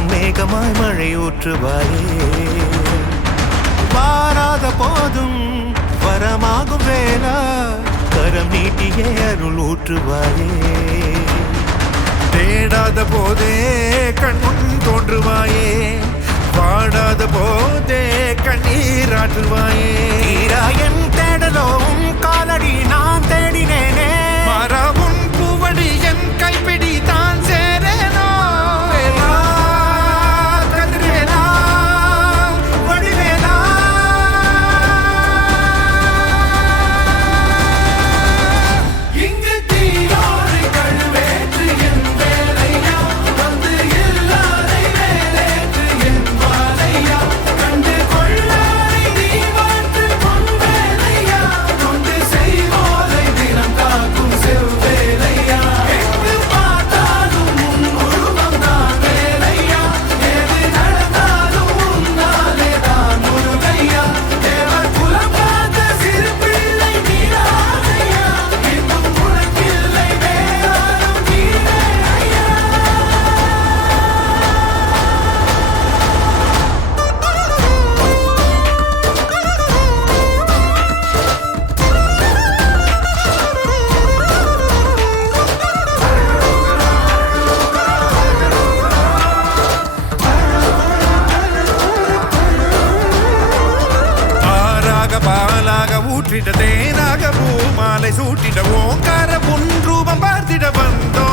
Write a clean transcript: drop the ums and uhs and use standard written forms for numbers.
வான்மேகமாய் மழை ஊற்றுவாயே வாராத போதும் வரமாகும் வேளா கரம் நீட்டியே அருள் ஊற்றுவாயே தேடாத போதே கண்முன் தோன்றுவாயே பாடாத போதே கண்ணீராற்றுவாயே என் தேடலும் காலடி நான் தேடினேனே மாறாவும் பூவடி என் கைப்பிடி தான் சேரேனோ கதிர்வேலா வடிவேலா இங்கு தீயோரை கழுவேற்று என் வேலையா வந்து எல்லாரை மேலேற்று என் வாழையா கண்டு கொள்ளாரை நீ மாற்று பொன் வேலையா கொண்டு செய்வோரை தினம் காக்கும் செவ்வேலையா எங்கு பார்த்தாலும் உன் உருவம் தான் வேலையா எது நடந்தாலும் உன்னாலே தான் முருகையா தேவர் குலம் பார்த்த சிறு பிள்ளை நீராதையா இன்னும் உனக்கில்லை வேறாரும் நீரே ஐயா ஆறாக பாலாக ஊற்றிட தேனாக பூமாலை சூட்டிட ஓங்கார புன் ரூபம் பார்த்திட வந்தோ